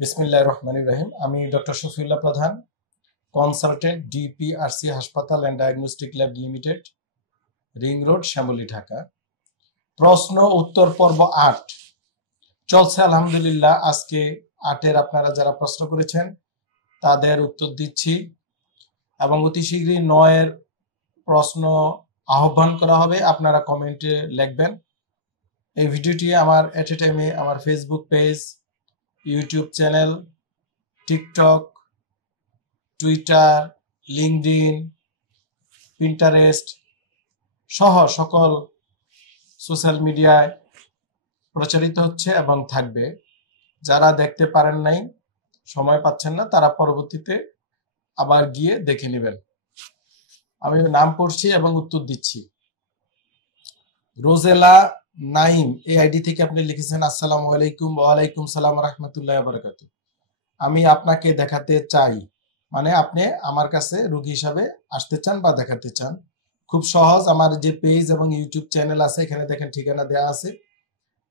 বিসমিল্লাহির রহমানির রহিম। আমি doctor Shafiullah Pradhan, consultant, DPRC হাসপাতাল and diagnostic lab limited, ring road, Shyamoli, Dhaka. প্রশ্ন উত্তর পর্ব ৮ চলছে আলহামদুলিল্লাহ। আজকে ৮-এর আপনারা যারা প্রশ্ন করেছেন তাদের উত্তর দিচ্ছি এবং অতি শীঘ্রই ৯-এর প্রশ্ন আহ্বান করা হবে। আপনারা কমেন্টে লিখবেন। এই ভিডিওটি আমার এট এ টাইমে আমার Facebook page, YouTube channel, TikTok, Twitter, LinkedIn, Pinterest সহ সকল সোশ্যাল মিডিয়ায় প্রচারিত হচ্ছে এবং থাকবে। যারা দেখতে পারেন নাই, সময় পাচ্ছেন না, তারা পরবর্তীতে আবার গিয়ে দেখে নেবেন। আমি নাম পড়ছি এবং উত্তর দিচ্ছি। রোজেলা নাইম এই আইডি থেকে আপনি লিখেছেন, আসসালামু আলাইকুম। ওয়ালাইকুম সালাম রাহমাতুল্লাহি ওয়া বারাকাতুহু। আমি আপনাকে দেখাতে চাই, মানে আপনি আমার কাছে রোগী হিসাবে আসতে চান বা দেখাতে চান। খুব সহজ, আমার যে পেজ এবং ইউটিউব চ্যানেল আছে এখানে দেখেন ঠিকানা দেওয়া আছে,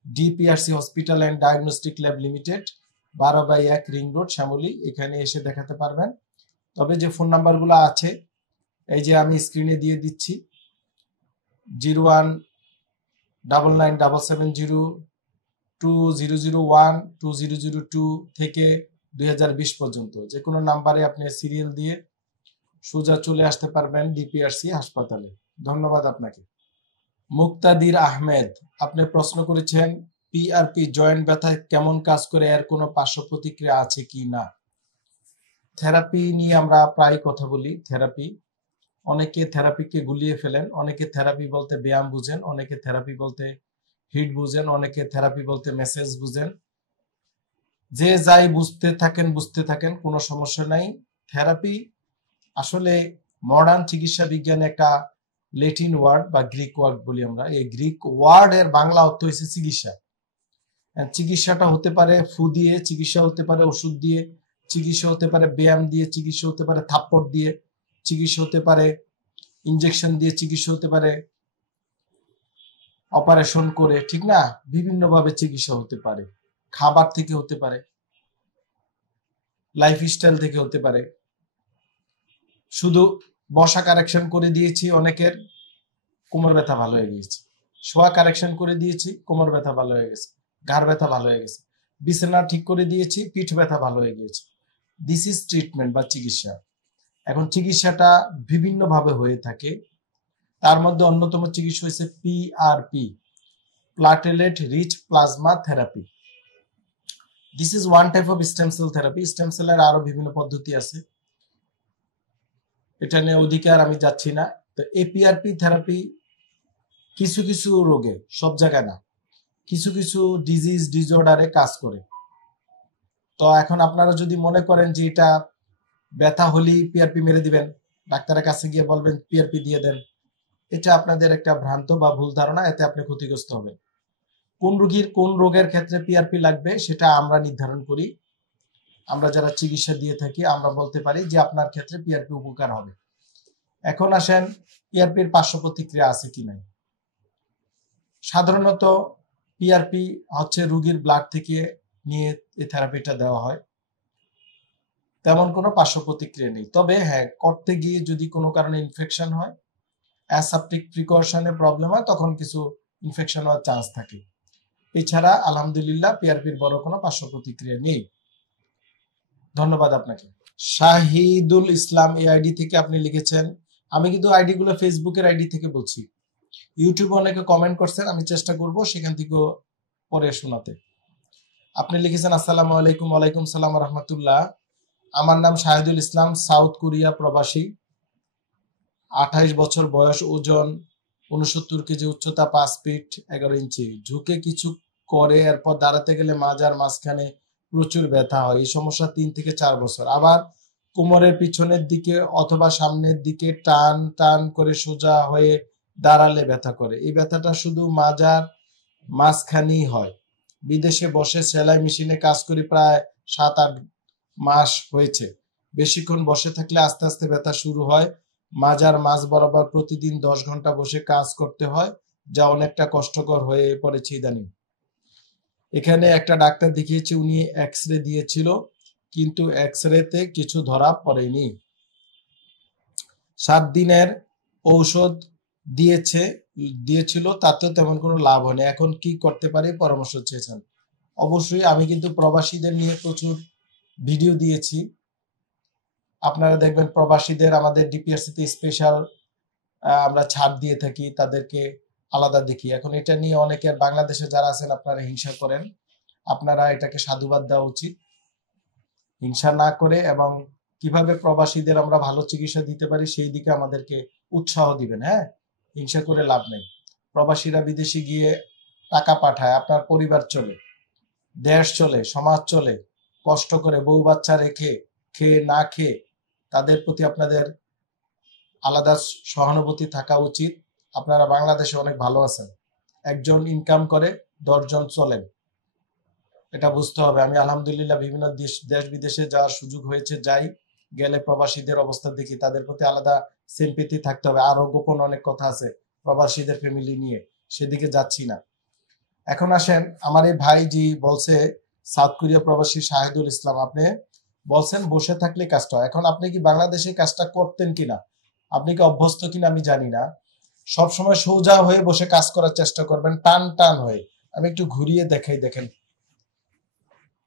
DPRC hospital and diagnostic lab limited, 12/1 ring road, Shyamoli. এখানে এসে দেখাতে পারবেন। তবে যে ফোন নাম্বারগুলো আছে এই যে আমি স্ক্রিনে দিয়ে দিচ্ছি, 01-770-2001-2002 থেকে 2020 পর্যন্ত যে কোনো নাম্বারে আপনি সিরিয়াল দিয়ে সোজা চলে আসতে পারবেন ডিপিআরসি হাসপাতালে। ধন্যবাদ আপনাকে। মুক্তাদির আহমেদ, আপনি প্রশ্ন করেছেন পিআরপি জয়েন্ট ব্যথায় কেমন কাজ করে, এর কোনো পার্শ্ব প্রতিক্রিয়া আছে কি না। থেরাপি নিয়ে আমরা প্রায় কথা বলি। থেরাপি, অনেকে থেরাপিকে গুলিয়ে ফেলেন। অনেকে থেরাপি বলতে ব্যায়াম বুঝেন, অনেকে থেরাপি বলতে হিট বুঝেন, অনেকে থেরাপি বলতে মেসেজ বুঝেন। যে যাই বুঝতে থাকেন, কোনো সমস্যা নাই। থেরাপি আসলে মডার্ন চিকিৎসা বিজ্ঞানে একটা ল্যাটিন ওয়ার্ড বা গ্রিক ওয়ার্ড বলি আমরা। এই গ্রিক ওয়ার্ড এর বাংলা অর্থ হচ্ছে চিকিৎসা। চিকিৎসাটা হতে পারে ফু দিয়ে, চিকিৎসা হতে পারে ওষুধ দিয়ে, চিকিৎসা হতে পারে ব্যায়াম দিয়ে, চিকিৎসা হতে পারে থাপ্পড় দিয়ে, চিকিৎসা হতে পারে ইনজেকশন দিয়ে, চিকিৎসা হতে পারে অপারেশন করে, ঠিক না? বিভিন্নভাবে চিকিৎসা হতে পারে। খাবার থেকে হতে পারে, লাইফস্টাইল থেকে হতে পারে। শুধু বসা কারেকশন করে দিয়েছি, অনেকের কোমর ব্যথা ভালো হয়ে গেছে। শোয়া কারেকশন করে দিয়েছি, কোমর ব্যথা ভালো হয়ে গেছে, ঘাড় ব্যথা ভালো হয়ে গেছে। বিছানা ঠিক করে দিয়েছি, পিঠ ব্যথা ভালো হয়ে গিয়েছে। দিস ইজ ট্রিটমেন্ট বা চিকিৎসা। এখন চিকিৎসাটা বিভিন্ন ভাবে হয়ে থাকে। তার মধ্যে অন্যতম চিকিৎসা হচ্ছে PRP, platelet rich plasma therapy. This is one type of stem cell therapy. Stem সেলের আরো বিভিন্ন পদ্ধতি আছে, এটা নিয়ে অধিকার আমি যাচ্ছি না। তো এপিআরপি থেরাপি কিছু কিছু রোগে, সব জায়গায় না, কিছু কিছু ডিজিজ ডিসঅর্ডারে কাজ করে। তো এখন আপনারা যদি মনে করেন যে এটা ব্যথা হলেই পিআরপি মেরে দিবেন, ডাক্তারের কাছে গিয়ে বলবেন পিআরপি দিয়ে দেন, এটা আপনাদের একটা ভ্রান্ত বা ভুল ধারণা। এতে আপনি ক্ষতিগ্রস্ত হবেন। কোন রোগীর কোন রোগের ক্ষেত্রে পিআরপি লাগবে সেটা আমরা নির্ধারণ করি। আমরা যারা চিকিৎসা দিয়ে থাকি আমরা বলতে পারি যে আপনার ক্ষেত্রে পিআরপি উপকার হবে। এখন আসেন পিআরপির পার্শ্ব প্রতিক্রিয়া আছে কি নাই। সাধারণত পিআরপি হচ্ছে রোগীর ব্লাড থেকে নিয়ে এই থেরাপিটা দেওয়া হয়। তেমন কোনো পার্শ্ব প্রতিক্রিয়া নেই। তবে হ্যাঁ, করতে গিয়ে যদি কোনো কারণে ইনফেকশন হয়, অ্যাসেপ্টিক প্রিকশনে প্রবলেম হয়, তখন কিছু ইনফেকশন হওয়ার চান্স থাকে। এছাড়া আলহামদুলিল্লাহ পিআরপির বড় কোনো পার্শ্ব প্রতিক্রিয়া নেই। ধন্যবাদ আপনাকে। শাহিদুল ইসলাম এই আইডি থেকে আপনি লিখেছেন, আমি কিন্তু আইডি গুলো ফেসবুকের আইডি থেকে বলছি। ইউটিউবে অনেকে কমেন্ট করছেন, আমি চেষ্টা করব সেখান থেকে পরে শোনাতে। আপনি লিখেছেন, আসসালামু আলাইকুম। ওয়ালাইকুম সালাম রহমতুল্লাহ। আমার নাম শাহিদুল ইসলাম, সাউথ কোরিয়া প্রবাসী, 28 বছর বয়স, ওজন 69 কেজি, উচ্চতা 5 ফিট 11 ইঞ্চি। ঝুঁকে কিছু করে এরপর দাঁড়াতে গেলে মাজার মাঝখানে প্রচুর ব্যথা হয়। এই সমস্যা 3 থেকে 4 বছর। আবার কোমরের পিছনের দিকে অথবা সামনের দিকে টান টান করে সোজা হয়ে দাঁড়ালে ব্যথা করে। এই ব্যথাটা শুধু মাজার মাঝখানেই হয়। বিদেশে বসে সেলাই মেশিনে কাজ করি, প্রায় 7-8 মাস হয়েছে। বেশিক্ষণ বসে থাকলে আস্তে আস্তে ব্যথা শুরু হয়। মাজার মাঝ বরাবর প্রতিদিন 10 ঘন্টা বসে কাজ করতে হয়, যা অনেকটা কষ্টকর হয়ে পড়েছে ইদানিং। এখানে একটা ডাক্তার দেখিয়েছি, উনি এক্স-রে দিয়েছিল, কিন্তু এক্স-রেতে কিছু ধরা পড়েনি। 7 দিনের ঔষধ দিয়েছিল, তাতেও তেমন কোনো লাভ হয়নি। এখন কি করতে পারি পরামর্শ চেয়েছেন। অবশ্যই আমি কিন্তু প্রবাসীদের নিয়ে প্রচুর ভিডিও দিয়েছি। আপনারা দেখবেন প্রবাসীদের আমাদের ডিপিআরসিতে স্পেশাল আমরা ছাড় দিয়ে থাকি, তাদেরকে আলাদা দেখি। এখন এটা নিয়ে অনেকের বাংলাদেশে যারা আছেন আপনারা হিংসা করেন, আপনারা এটাকে সাধুবাদ দেওয়া উচিত, হিংসা না করে, এবং কিভাবে প্রবাসীদের আমরা ভালো চিকিৎসা দিতে পারি সেই দিকে আমাদেরকে উৎসাহ দিবেন। হ্যাঁ, হিংসা করে লাভ নেই। প্রবাসীরা বিদেশে গিয়ে টাকা পাঠায়, আপনার পরিবার চলে, দেশ চলে, সমাজ চলে, কষ্ট করে বউ বাচ্চা রেখে, খেয়ে না খেয়ে, তাদের প্রতি আপনাদের আলাদা সহানুভূতি থাকা উচিত। আপনারা বাংলাদেশে অনেক ভালো আছেন, একজন ইনকাম করে 10 জন চলেন, এটা বুঝতে হবে। আমি আলহামদুলিল্লাহ বিভিন্ন দেশ বিদেশে যাওয়ার সুযোগ হয়েছে, যাই, গেলে প্রবাসীদের অবস্থা দেখি, তাদের প্রতি আলাদা সিম্পেথি থাকতে হবে। আরো গোপন অনেক কথা আছে প্রবাসীদের ফ্যামিলি নিয়ে, সেদিকে যাচ্ছি না। এখন আসেন, আমার এই ভাই জি বলছে, সাউথ কোরিয়া প্রবাসী শাহিদুল ইসলাম, আপনি বলছেন বসে থাকলে কাজটা হয়। এখন আপনি কি বাংলাদেশে কাজটা করতেন কিনা, আপনি কি অভ্যস্ত কিনা আমি জানি না। সবসময় সোজা হয়ে বসে কাজ করার চেষ্টা করবেন, টান টান হয়ে। আমি একটু ঘুরিয়ে দেখাই, দেখেন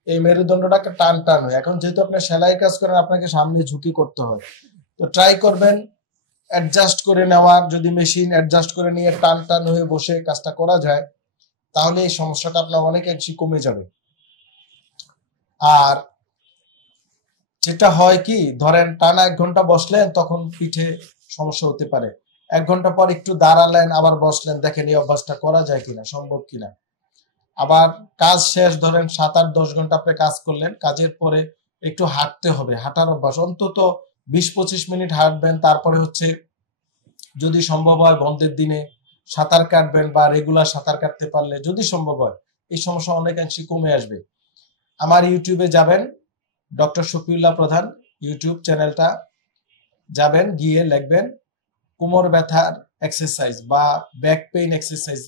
এই মেরুদণ্ডটাকে টান টান হয়ে। এখন যেহেতু আপনি সেলাই কাজ করেন, আপনাকে সামনে ঝুঁকি করতে হয়, তো ট্রাই করবেন অ্যাডজাস্ট করে নেওয়ার। যদি মেশিন অ্যাডজাস্ট করে নিয়ে টান টান হয়ে বসে কাজটা করা যায়, তাহলে এই সমস্যাটা আপনার অনেকাংশে কমে যাবে। আর যেটা হয় কি, ধরেন টানা 1 ঘন্টা বসলেন, তখন পিঠে সমস্যা হতে পারে। 1 ঘন্টা পর একটু দাঁড়ালেন, আবার বসলেন, দেখেন এই অভ্যাসটা করা যায় কিনা, সম্ভব কিনা। আবার কাজ শেষ, ধরেন 7-8-10 ঘন্টা আপনি কাজ করলেন, কাজের পরে একটু হাঁটতে হবে, হাঁটার অভ্যাস অন্তত 20-25 মিনিট হাঁটবেন। তারপরে হচ্ছে যদি সম্ভব হয় বন্ধের দিনে সাঁতার কাটবেন, বা রেগুলার সাঁতার কাটতে পারলে যদি সম্ভব হয়, এই সমস্যা অনেকাংশে কমে আসবে। আমার ইউটিউবে যাবেন, ডক্টর শফিউল্লাহ প্রধান ইউটিউব চ্যানেলটা, যাবেন, গিয়ে লিখবেন কোমর ব্যথার এক্সারসাইজ বা ব্যাক পেইন এক্সারসাইজ,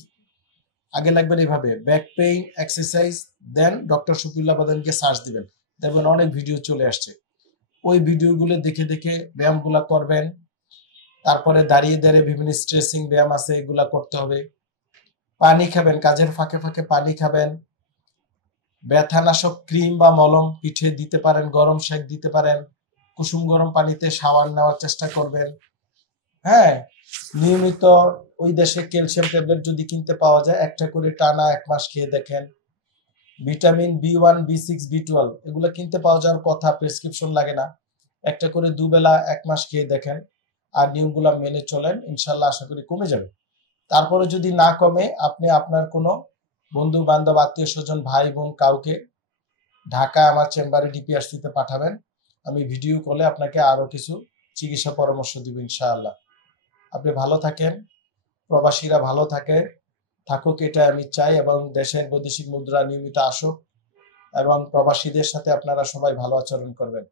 আগে লাগবেন এইভাবে ব্যাক পেইন এক্সারসাইজ, দেন ডক্টর শফিউল্লাহ প্রধানকে সার্চ দিবেন, দেখবেন অনেক ভিডিও চলে আসছে। ওই ভিডিওগুলো দেখে দেখে ব্যায়ামগুলা করবেন। তারপরে দাঁড়িয়ে দাঁড়িয়ে বিভিন্ন স্ট্রেচিং ব্যায়াম আছে, এগুলা করতে হবে। পানি খাবেন, কাজের ফাঁকে ফাঁকে পানি খাবেন। ব্যথানাশক ক্রিম বা মলম পিঠে দিতে পারেন, গরম সেক দিতে পারেন, কুসুম গরম পানিতে শাওয়ার নেওয়ার চেষ্টা করবেন। হ্যাঁ, নিয়মিত ওই দেশে ক্যালসিয়াম ট্যাবলেট যদি কিনতে পাওয়া যায়, একটা করে টানা 1 মাস খেয়ে দেখেন। ভিটামিন B1, B6, B12 এগুলো কিনতে পাওয়া যাওয়ার কথা, প্রেসক্রিপশন লাগে না। একটা করে 2 বেলা 1 মাস খেয়ে দেখেন, আর নিয়মগুলো মেনে চলেন, ইনশাল্লাহ আশা করি কমে যাবে। তারপরে যদি না কমে, আপনি আপনার কোনো বন্ধু বান্ধব, আত্মীয় স্বজন, ভাই বোন কাউকে ঢাকা আমার চেম্বারে ডিপিআরসিতে পাঠাবেন। আমি ভিডিও কলে আপনাকে আরো কিছু চিকিৎসা পরামর্শ দিব ইনশাআল্লাহ। আপনি ভালো থাকেন, প্রবাসীরা ভালো থাকুক, এটা আমি চাই, এবং দেশের বৈদেশিক মুদ্রা নিয়মিত আসুক, এবং প্রবাসীদের সাথে আপনারা সবাই ভালো আচরণ করবেন।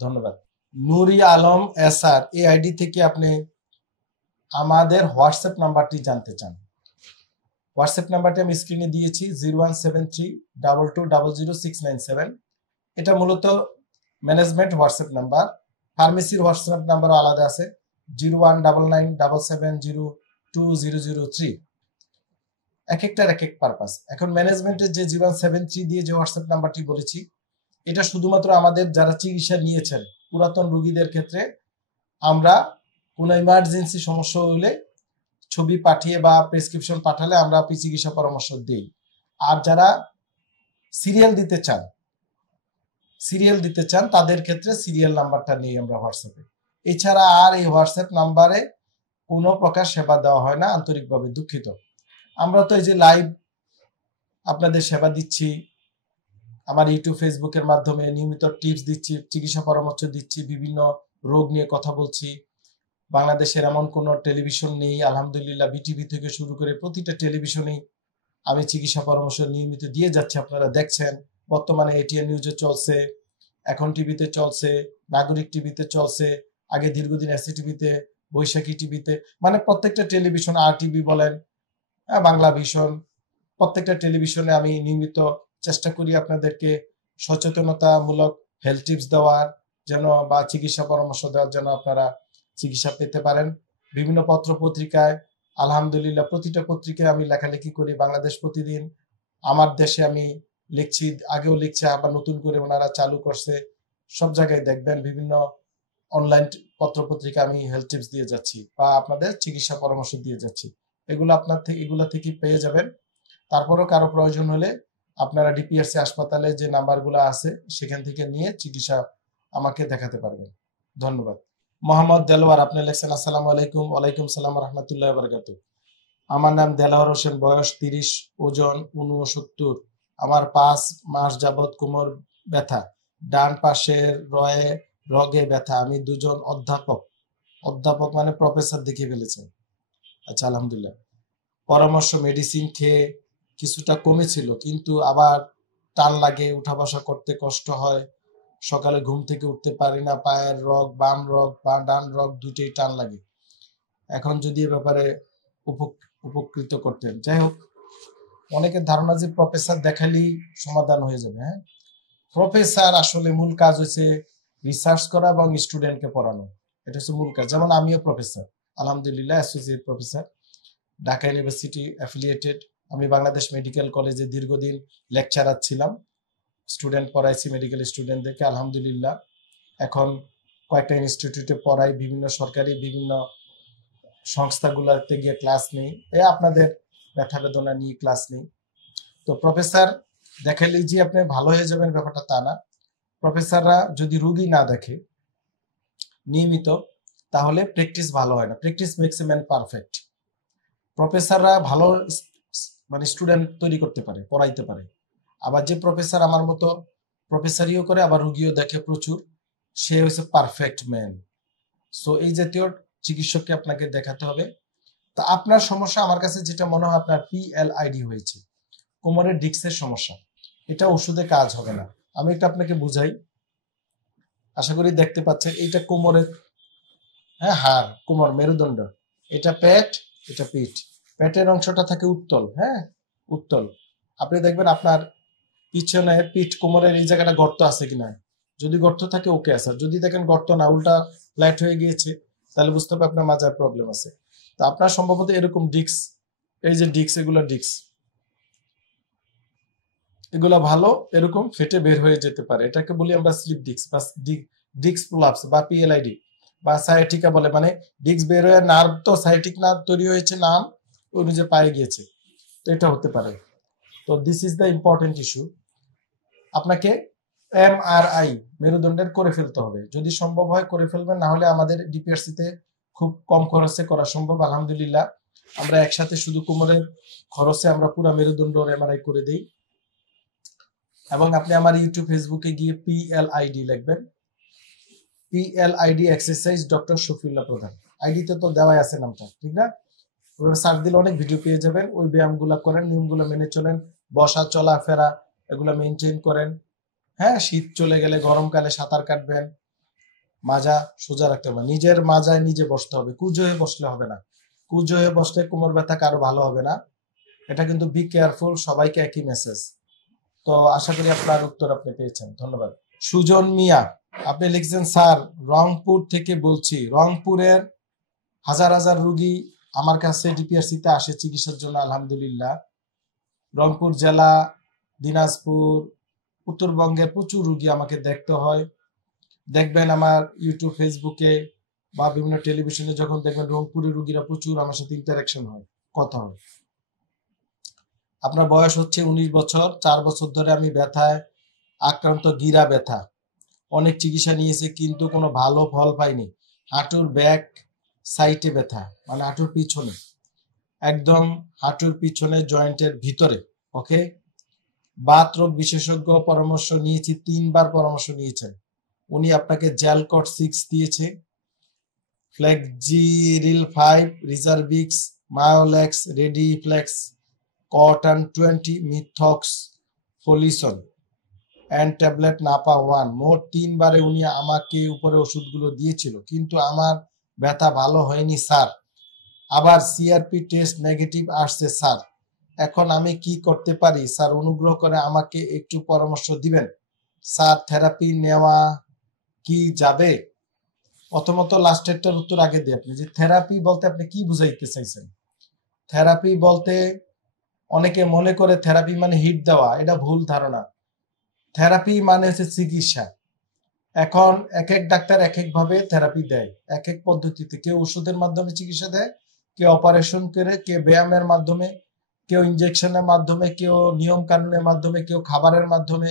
ধন্যবাদ। নুরি আলম এসআর, এই আইডি থেকে আপনি আমাদের হোয়াটসঅ্যাপ নাম্বারটি জানতে চান। হোয়াটসঅ্যাপ নাম্বারটি আমি স্ক্রিনে দিয়েছি, 017322000697। এটা মূলত ম্যানেজমেন্ট হোয়াটসঅ্যাপ নাম্বার। ফার্মেসির হোয়াটসঅ্যাপ নাম্বারও আলাদা আছে, 019977020003। এক একটার এক এক পারপাস। এখন ম্যানেজমেন্টের যে 0173 দিয়ে যে হোয়াটসঅ্যাপ নাম্বারটি বলেছি, এটা শুধুমাত্র আমাদের যারা চিকিৎসা নিয়েছেন পুরাতন রোগীদের ক্ষেত্রে। আমরা কোনো ইমার্জেন্সি সমস্যা হলে ছবি পাঠিয়ে বা প্রেসক্রিপশন পাঠালে আমরা চিকিৎসা পরামর্শ দিই। আর যারা সিরিয়াল দিতে চান তাদের ক্ষেত্রে সিরিয়াল নাম্বারটা নেই আমরা হোয়াটসঅ্যাপে। এছাড়া আর এই হোয়াটসঅ্যাপ নাম্বারে কোনো প্রকার সেবা দেওয়া হয় না, আন্তরিকভাবে দুঃখিত। আমরা তো এই যে লাইভ আপনাদের সেবা দিচ্ছি, আমার ইউটিউব ফেসবুকের মাধ্যমে নিয়মিত টিপস দিচ্ছি, চিকিৎসা পরামর্শ দিচ্ছি, বিভিন্ন রোগ নিয়ে কথা বলছি। বাংলাদেশের এমন কোনো টেলিভিশন নেই, আলহামদুলিল্লাহ বিটিভি থেকে শুরু করে প্রতিটা টেলিভিশনেই আমি চিকিৎসা পরামর্শ নিয়মিত দিয়ে যাচ্ছি, আপনারা দেখছেন। বর্তমানে এটিএন নিউজে চলছে, এখন টিভিতে চলছে, নাগরিক টিভিতে চলছে, আগে দীর্ঘদিন এসি টিভিতে, বৈশাখী টিভিতে, মানে প্রত্যেকটা টেলিভিশন, আর টিভি বলেন, বাংলা ভিশন, প্রত্যেকটা টেলিভিশনে আমি নিয়মিত চেষ্টা করি আপনাদেরকে সচেতনতামূলক হেলথ টিপস দেওয়ার যেন বা চিকিৎসা পরামর্শ দেওয়ার জন্য আপনারা চিকিৎসা পেতে পারেন। বিভিন্ন পত্র পত্রিকায় আলহামদুলিল্লাহ প্রতিটা পত্রিকায় আমি লেখালেখি করি। বাংলাদেশ প্রতিদিন, আমার দেশে আমি লিখছি, আগেও লিখছি, আবার নতুন করে ওনারা চালু করছে। সব জায়গায় দেখবেন বিভিন্ন অনলাইন পত্র পত্রিকা আমি হেলথ টিপস দিয়ে যাচ্ছি বা আপনাদের চিকিৎসা পরামর্শ দিয়ে যাচ্ছি। এগুলা থেকে পেয়ে যাবেন। তারপরও কারো প্রয়োজন হলে আপনারা ডিপিআরসি হাসপাতালে যে নাম্বারগুলো আছে সেখান থেকে নিয়ে চিকিৎসা আমাকে দেখাতে পারবেন। ধন্যবাদ। মোহাম্মদ দেলোয়ার, আপনি লিখছেন আসসালামু আলাইকুম। ওয়ালাইকুম সালাম রহমতুল্লাহ বারাকাতু। আমার নাম দেলোয়ার হোসেন, বয়স 30, ওজন 69। আমার 5 মাস যাবৎ কোমর ব্যথা, ডান পাশের রগে ব্যথা। আমি দুজন অধ্যাপক মানে প্রফেসর দেখিয়ে ফেলেছেন। আচ্ছা, আলহামদুলিল্লাহ। পরামর্শ মেডিসিন খেয়ে কিছুটা কমেছিল, কিন্তু আবার টান লাগে, উঠা বসা করতে কষ্ট হয়, সকালে ঘুম থেকে উঠতে পারি না, পায়ের রগ, বাম রগ বা ডান রগ দুটোই টান লাগে। এখন যদি এ ব্যাপারে উপকৃত করতেন। যাই হোক, অনেকের ধারণা যে প্রফেসর দেখালেই সমাধান হয়ে যাবে। হ্যাঁ, প্রফেসর আসলে মূল কাজ হচ্ছে রিসার্চ করা এবং স্টুডেন্টকে পড়ানো। এটা হচ্ছে মূল কাজ। যেমন আমিও প্রফেসর, আলহামদুলিল্লাহ, associate professor, Dhaka university affiliated. আমি বাংলাদেশ মেডিকেল কলেজে দীর্ঘদিন লেকচারার ছিলাম, স্টুডেন্ট পড়াইছি, মেডিকেল স্টুডেন্টদেরকে, আলহামদুলিল্লাহ। এখন কয়েকটা ইনস্টিটিউটে পড়াই, বিভিন্ন সরকারি বিভিন্ন সংস্থাগুলোতে গিয়ে ক্লাস নেই, আপনাদের ব্যথা বেদনা নিয়ে ক্লাস নেই। তো প্রফেসর দেখালেই যে আপনি ভালো হয়ে যাবেন ব্যাপারটা তা না। প্রফেসররা যদি রুগী না দেখে নিয়মিত, তাহলে প্র্যাকটিস ভালো হয় না। Practice makes a man perfect. প্রফেসররা ভালো মানে স্টুডেন্ট তৈরি করতে পারে, পড়াইতে পারে। আবার যে প্রফেসর আমার মতো প্রফেসরিও করে আবার রুগীও দেখে প্রচুর, সে হচ্ছে পারফেক্ট ম্যান। সো এই জাতীয় চিকিৎসককে আপনাকে দেখাতে হবে। তা আপনার সমস্যা, আমার কাছে যেটা মনে হয়, আপনার PLID হয়েছে, কোমরের ডিস্কের সমস্যা। এটা ওষুধে কাজ হবে না। আমি এটা আপনাকে বুঝাই, আশা করি দেখতে পাচ্ছেন। এইটা কোমরের, হ্যাঁ, হাড়, কোমর, মেরুদণ্ড। এটা পেট, এটা পিঠ। পেটের অংশটা থাকে উত্তল, হ্যাঁ, উত্তল। আপনি দেখবেন আপনার পিছনে পিঠ, কোমরের এই জায়গাটা গর্ত আছে কিনা। যদি গর্ত থাকে ওকে আছে, যদি দেখেন গর্ত না, উল্টা ফ্ল্যাট হয়ে গিয়েছে, তাহলে বুঝতে হবে আপনার মাজার প্রবলেম আছে। তো আপনার সম্ভবত এরকম ডিস্ক, এই যে ডিস্ক, এগুলা ভালো এরকম ফেটে বের হয়ে যেতে পারে। এটাকে বলি আমরা স্লিপ ডিস্ক বা ডিস্ক প্রলাপস বা PLID বা সায়াটিকা বলে। মানে ডিস্ক বের হয়ে নার্ভ, তো সায়াটিক নার্ভ তৈরি হয়েছে, নাম অনুযায়ী পায়ে গিয়েছে, তো এটা হতে পারে। তো this is the important issue. আপনাকে MRI মেরুদণ্ডের করে ফেলতে হবে, যদি সম্ভব হয় করে ফেলবেন, না হলে আমাদের ডিপিআরসিতে খুব কম খরচে করা সম্ভব। আলহামদুলিল্লাহ, আমরা একসাথে শুধু কোমরের খরচে আমরা পুরো মেরুদণ্ড MRI করে দিই। এবং আপনি আমার ইউটিউব, ফেসবুকে গিয়ে PLID লিখবেন, PLID এক্সারসাইজ ডক্টর শফিউল্লাহ প্রধান, আইডিতে তো দেওয়াই আছে নামটা, ঠিক না? ওইভাবে সার্চ দিলে অনেক ভিডিও পেয়ে যাবেন। ওই ব্যায়ামগুলো করেন, নিয়মগুলো মেনে চলেন, বসা চলা ফেরা এগুলো মেনটেন করেন। হ্যাঁ, শীত চলে গেলে গরমকালে সাঁতার কাটবেন, মাজা সোজা রাখতে হবে, নিজের মাজায় নিজে বসতে হবে, কুঁজো হয়ে বসলে হবে না। কুঁজো হয়ে বসলে কোমর ব্যথা কারো ভালো হবে না। এটা কিন্তু বি কেয়ারফুল, সবাইকে একই মেসেজ। তো আশা করি আপনার উত্তর আপনি পেয়েছেন। ধন্যবাদ। সুজন মিয়া, আপনি লিখছেন, স্যার রংপুর থেকে বলছি। রংপুরের হাজার হাজার রুগী আমার কাছে ডিপিআরসিতে আসে চিকিৎসার জন্য, আলহামদুলিল্লাহ। রংপুর জেলা, দিনাজপুর, উত্তরবঙ্গের প্রচুর রুগী আমাকে দেখতে হয়। দেখবেন আমার ইউটিউব, ফেসবুকে বা বিভিন্ন টেলিভিশনে যখন দেখবেন, রংপুরের রুগীরা প্রচুর আমার সাথে ইন্টারাকশন হয়, কথা হয়। আপনার বয়স হচ্ছে 19 বছর, 4 বছর ধরে আমি ব্যথায় আক্রান্ত, গিরা ব্যথা, অনেক চিকিৎসা নিয়েছে কিন্তু কোনো ভালো ফল পাইনি। হাঁটুর ব্যাক সাইডে ব্যথা, মানে হাঁটুর পিছনে, একদম হাঁটুর পিছনে জয়েন্টের ভিতরে। ওকে, বাত রোগ বিশেষজ্ঞ পরামর্শ নিয়েছি, 3 বার পরামর্শ নিয়েছেন। উনি আপনাকে জ্যালকট 6 দিয়েছে, ফ্লেক্সিরিল 5, রিজার্ভিক্স, মায়োলেক্স, রেডিফ্লেক্স, কটন 20, মিথক্স, ফলিসন অ্যান্ড ট্যাবলেট নাপা 1। মোট 3 বারে উনি আমাকে উপরে ওষুধগুলো দিয়েছিল, কিন্তু আমার ব্যথা ভালো হয়নি স্যার। আবার CRP টেস্ট নেগেটিভ আসছে স্যার। এখন আমি কি করতে পারি স্যার, অনুগ্রহ করে আমাকে একটু পরামর্শ দিবেন স্যার। থেরাপি নেওয়া কি যাবে? প্রথমত লাস্টেরটার উত্তর আগে দিই। আপনি যে থেরাপি বলতে আপনি কি বুঝাইতে চাইছেন? থেরাপি বলতে অনেকে মনে করে থেরাপি মানে হিট দেওয়া, এটা ভুল ধারণা। থেরাপি মানে হচ্ছে চিকিৎসা। এখন এক এক ডাক্তার এক এক ভাবে থেরাপি দেয়, এক এক পদ্ধতিতে। কেউ ওষুধের মাধ্যমে চিকিৎসা দেয়, কেউ অপারেশন করে, কেউ ব্যায়ামের মাধ্যমে, কেউ ইনজেকশনের মাধ্যমে, কেউ নিয়ম কানুনের মাধ্যমে, কেউ খাবারের মাধ্যমে,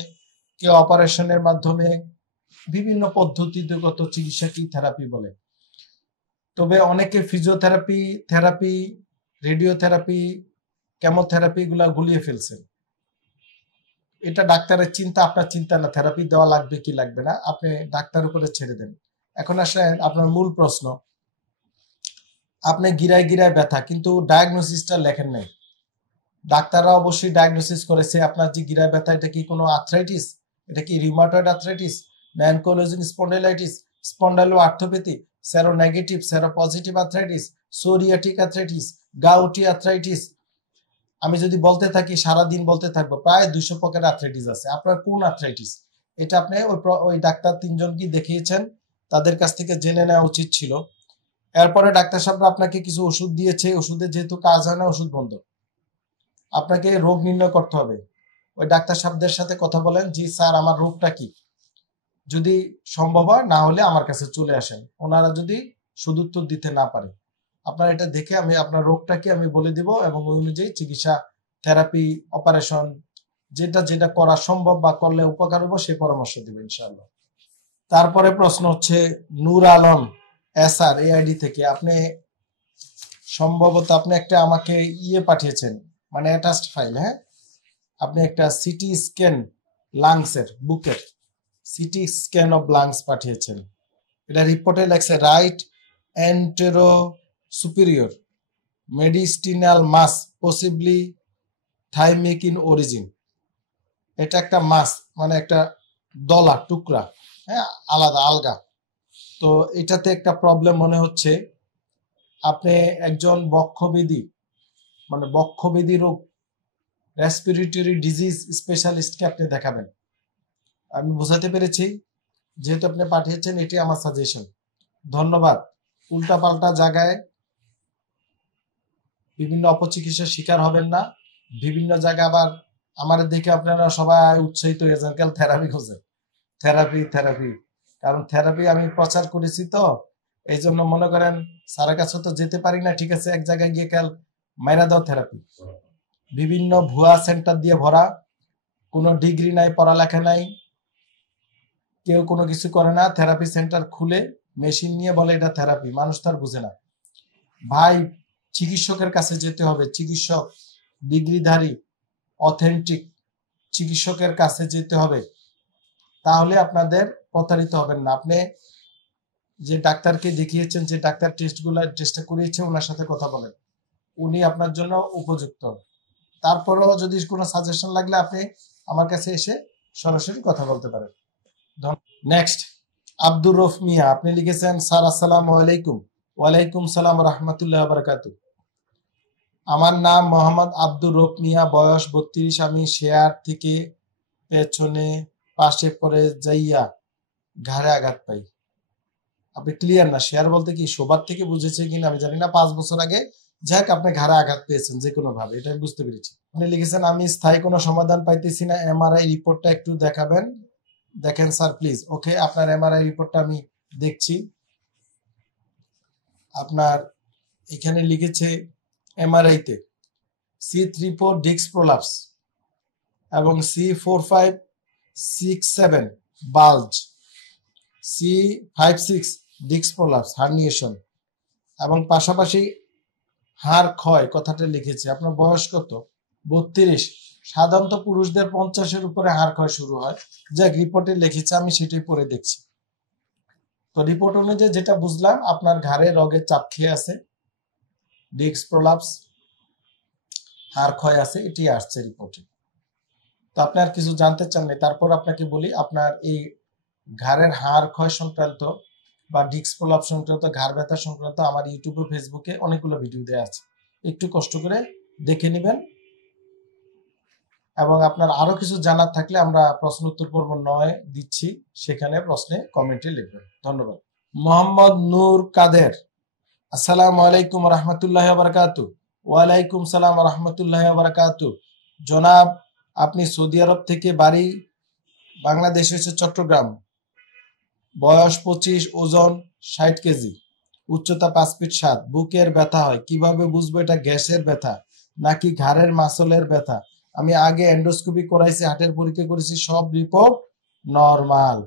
কেউ অপারেশনের মাধ্যমে। বিভিন্ন পদ্ধতিগত চিকিৎসাকে থেরাপি বলে। তবে অনেকে ফিজিওথেরাপি, থেরাপি, রেডিওথেরাপি, কেমোথেরাপি এগুলা গুলিয়ে ফেলছেন। এটা ডাক্তারের চিন্তা, আপনার চিন্তা না। থেরাপি দেওয়া লাগবে কি লাগবে না আপনি ডাক্তার উপরে ছেড়ে দেন। এখন আসেন আপনার মূল প্রশ্ন। আপনি গিরায় গিরায় ব্যথা, কিন্তু ডায়াগনোসিসটা লেখেন নাই। ডাক্তাররা অবশ্যই ডায়াগনোসিস করেছে আপনার যে গিরায় ব্যথা, এটা কি কোনো আর্থ্রাইটিস, এটা কি রিউমাটয়েড আর্থ্রাইটিস, না ankylosing spondylitis, spondyloarthropathy, seronegative seropositive arthritis, psoriatic arthritis, gouty arthritis. আমি যদি বলতে থাকি সারাদিন বলতে থাকবো। প্রায় 200 প্রকারের আর্থ্রাইটিস আছে। আপনার কোন আর্থ্রাইটিস, এটা আপনি ওই ডাক্তার 3 কি দেখিয়েছেন তাদের কাছ থেকে জেনে নেওয়া উচিত ছিল। এরপরে ডাক্তার সাহেবরা আপনাকে কিছু ওষুধ দিয়েছে, ওষুধে যেহেতু কাজ হয় না, ওষুধ বন্ধ। আপনাকে রোগ নির্ণয় করতে হবে। ওই ডাক্তার সাহেবদের সাথে কথা বলেন, জি স্যার আমার রোগটা কি, যদি সম্ভব হয়, না হলে আমার কাছে চলে আসেন। ওনারা যদি সদুত্তর দিতে না পারে, আপনার এটা দেখে আমি আপনার রোগটা কি আমি বলে দিব, এবং ওই অনুযায়ী চিকিৎসা, থেরাপি, অপারেশন যেটা যেটা করা সম্ভব বা করলে উপকার হবো সেই পরামর্শ দিব ইনশাআল্লাহ। তারপরে প্রশ্ন হচ্ছে নূর আলম এসআর এআইডি থেকে। আপনি সম্ভবত আপনি একটা আমাকে পাঠিয়েছেন, মানে অ্যাটাচড ফাইল। হ্যাঁ, আপনি একটা সিটি স্ক্যান লাংসের, বুকের সিটি স্ক্যান অফ লাংস পাঠিয়েছেন। এটা রিপোর্টে লেখছে right antero superior mediastinal mass possibly thymic in origin. এটা একটা মাস, মানে একটা দলা টুকরা, হ্যাঁ, আলাদা আলগা। তো এটাতে একটা প্রবলেম মনে হচ্ছে। আপনি একজন বক্ষব্যাধি, মানে বক্ষব্যাধি রোগ, রেসপিরেটরি ডিজিজ স্পেশালিস্টকে আপনি দেখাবেন। আমি বোঝাতে পেরেছি? যেহেতু আপনি পাঠিয়েছেন, এটি আমার সাজেশন। ধন্যবাদ। উল্টাপাল্টা জায়গায় বিভিন্ন অপচিকিৎসার শিকার হবেন না। বিভিন্ন জায়গায় আবার আমার দেখে আপনারা সবাই উৎসাহিত হয়ে যান, কাল থেরাপি খোঁজেন, থেরাপি থেরাপি। কারণ থেরাপি আমি প্রচার করেছি, তো এই জন্য মনে করেন স্যারের কাছে তো যেতে পারি না, ঠিক আছে, এক জায়গায় গিয়ে কাল মাইরা দাও থেরাপি। বিভিন্ন ভুয়া সেন্টার দিয়ে ভরা, কোনো ডিগ্রি নাই, পড়ালেখা নাই, কেউ কোনো কিছু করে না। থেরাপি সেন্টার খুলে মেশিন নিয়ে বলে এটা থেরাপি, মানুষ তার বুঝে না। ভাই, চিকিৎসকের কাছে যেতে হবে। চিকিৎসক, ডিগ্রিধারী, অথেন্টিক চিকিৎসকের কাছে যেতে হবে, তাহলে আপনাদের প্রতারিত হবেন না। আপনি যে ডাক্তারকে দেখিয়েছেন, যে ডাক্তার টেস্টটা করিয়েছে, ওনার সাথে কথা বলেন, উনি আপনার জন্য উপযুক্ত। তারপরেও যদি কোনো সাজেশন লাগলে আপনি আমার কাছে এসে সরাসরি কথা বলতে পারেন। নেক্সট, আব্দুর রফ মিয়া, আপনি লিখেছেন স্যার আসসালামু আলাইকুম। ওয়ালাইকুম সালাম রহমতুল্লাহ বারাকাতু। আমার নাম মোহাম্মদ আব্দুর রফ মিয়া, বয়স 32। আমি শেয়ার থেকে পেছনে পাশে পড়ে যাইয়া ঘাড়ে আঘাত পাই। আপনি ক্লিয়ার না, শেয়ার বলতে কি শোবার থেকে বুঝেছে কিনা আমি জানি না। 5 বছর আগে যাক আপনি ঘাড়ে আঘাত পেয়েছেন যে কোনো ভাবে, এটা বুঝতে পেরেছি। আপনি লিখেছেন আমি স্থায়ী কোনো সমাধান পাইতেছি না, এমআরআই রিপোর্টটা একটু দেখাবেন। দেখেন স্যার প্লিজ। ওকে, আপনার এমআরআই রিপোর্টটা আমি দেখছি। আপনার এখানে লিখেছে এমআরআই তে C34 ডিস্ক প্রোলাপস এবং C4567 বাল্জ, C56 disc prolapse herniation, এবং পাশাপাশি হাড় ক্ষয় কথাটা লিখেছে। আপনার বয়স কত? 32। সাধারণত পুরুষদের 50-এর উপরে হাড় ক্ষয় শুরু হয়, যা রিপোর্টে লিখেছে, আমি সেটাই পড়ে দেখছি। তো রিপোর্ট অনুযায়ী যেটা বুঝলাম, আপনার ঘাড়ে রগের চাপ খেয়ে আছে, ডিস্ক প্রোলাপস, হাড় ক্ষয় আছে, এটি আসছে রিপোর্টে। তো আপনি আর কিছু জানতে চান না? তারপর আপনাকে বলি, আপনার এই ঘাড়ের হাড় ক্ষয় সংক্রান্ত বা ডিস্ক প্রোলাপস সংক্রান্ত, ঘাড় ব্যথা সংক্রান্ত আমার ইউটিউবে, ফেসবুকে অনেকগুলো ভিডিও দেওয়া আছে। একটু কষ্ট করে দেখে নেবেন, এবং আপনার আরো কিছু জানার থাকলে আমরা প্রশ্ন উত্তর পর্ব 9 দিচ্ছি, সেখানে প্রশ্নে কমেন্টে লিখবেন। ধন্যবাদ। মোহাম্মদ নূর কাদের, আসসালামু আলাইকুম রহমতুল্লাহ বারাকাতু। ওয়ালাইকুম সালাম রহমতুল্লাহ বারাকাতু। জনাব, আপনি সৌদি আরব থেকে, বাড়ি বাংলাদেশ হচ্ছে চট্টগ্রাম, বয়স 25, ওজন 60 কেজি, উচ্চতা 5 ফিট 7, বুকের ব্যথা হয়, কিভাবে বুঝবো এটা গ্যাসের ব্যথা নাকি ঘাড়ের মাসলের ব্যথা? আমি আগে এন্ডোস্কোপি করাইছি, হার্টের পরীক্ষা করেছি, সব রিপোর্ট নরমাল।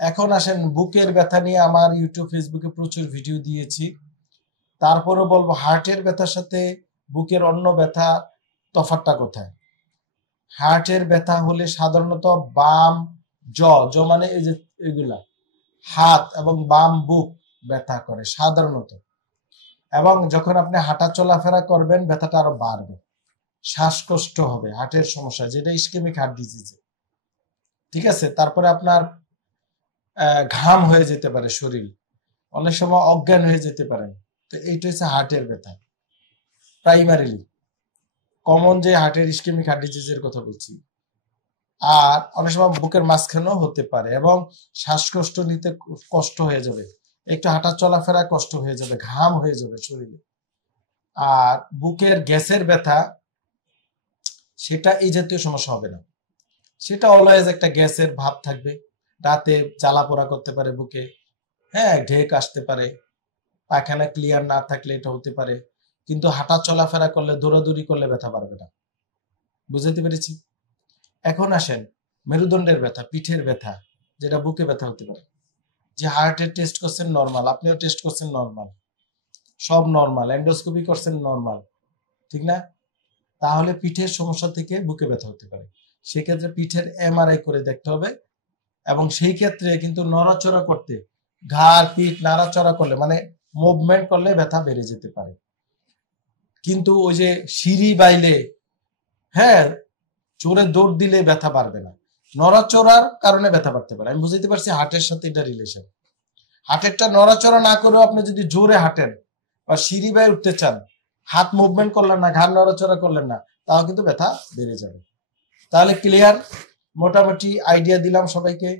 এখন আসেন, বুকের ব্যথা নিয়ে আমার ইউটিউব ফেসবুকে প্রচুর ভিডিও দিয়েছি। তারপরে বলবো হার্টের ব্যথার সাথে বুকের অন্য ব্যথা তফাৎটা কোথায়। হার্টের ব্যথা হলে সাধারণত বাম জ মানে এই যে এগুলা হাত এবং বাম বুক ব্যথা করে সাধারণত, এবং যখন আপনি হাঁটা চলাফেরা করবেন ব্যথাটা আরো বাড়বে, শ্বাসকষ্ট হবে, হার্টের সমস্যা, যেটা ইসকেমিক হার্ট ডিজিজ। ঠিক আছে, তারপরে আপনার ঘাম হয়ে যেতে পারে শরীর, অনেক সময় অজ্ঞান হয়ে যেতে পারেন। তো এইটা হচ্ছে হার্টের ব্যথা প্রাইমারিলি, কমন যে হার্টের ইসকেমিক হার্ট ডিজিজের কথা বলছি। আর অনেক সময় বুকের মাঝখানেও হতে পারে, এবং শ্বাসকষ্ট নিতে কষ্ট হয়ে যাবে, একটু হাঁটা চলাফেরা কষ্ট হয়ে যাবে, ঘাম হয়ে যাবে শরীরে। আর বুকের গ্যাসের ব্যথা, সেটা এই জাতীয় সমস্যা হবে না, সেটা অলওয়েজ একটা গ্যাসের ভাব থাকবে, রাতে জ্বালা পোড়া করতে পারে বুকে, হ্যাঁ ঢেক আসতে পারে, পায়খানা ক্লিয়ার না থাকলে এটা হতে পারে, কিন্তু হাঁটা চলাফেরা করলে, দৌড়াদৌড়ি করলে ব্যথা পারবে না। বুঝতে পেরেছি? এখন আসেন মেরুদণ্ডের ব্যথা, পিঠের ব্যথা, যেটা বুকে ব্যথা হতে পারে। যে হার্টের টেস্ট করছেন নর্মাল, আপনিও টেস্ট করছেন নর্মাল, সব নর্মাল, এন্ডোস্কোপি করছেন নর্মাল, ঠিক না? তাহলে পিঠের সমস্যা থেকে বুকে ব্যথা হতে পারে, সেক্ষেত্রে পিঠের এমআরআই করে দেখতে হবে। এবং সেই ক্ষেত্রে কিন্তু নড়াচড়া করতে, ঘাড় পিঠ নাড়াচড়া করলে, মানে মুভমেন্ট করলে ব্যথা বেড়ে যেতে পারে। কিন্তু ওই যে সিঁড়ি বাইলে, হ্যাঁ জোরে দৌড় দিলে ব্যথা বাড়বে না, নড়াচড়ার কারণে ব্যথা বাড়তে পারে। আমি বুঝতে পারছি হার্টের সাথে এটা রিলেশন। হার্টেরটা নড়াচড়া না করেও আপনি যদি জোরে হাঁটেন বা সিঁড়ি বাই উঠতে চান, হাত মুভমেন্ট করলেন না, ঘাড় নড়াচড়া করলেন না, তাও কিন্তু ব্যথা বেড়ে যাবে। তাহলে ক্লিয়ার? মোটামুটি আইডিয়া দিলাম সবাইকে।